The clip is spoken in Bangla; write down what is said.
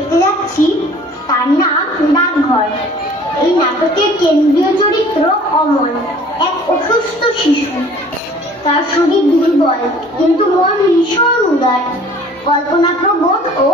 দেখতে যাচ্ছি তার নাম ডাকঘর। এই নাটকের কেন্দ্রীয় চরিত্র অমল, এক অসুস্থ শিশু। তার শরীর দুর্বল কিন্তু মন ভীষণ উদার, কল্পনাপ্রবণ ও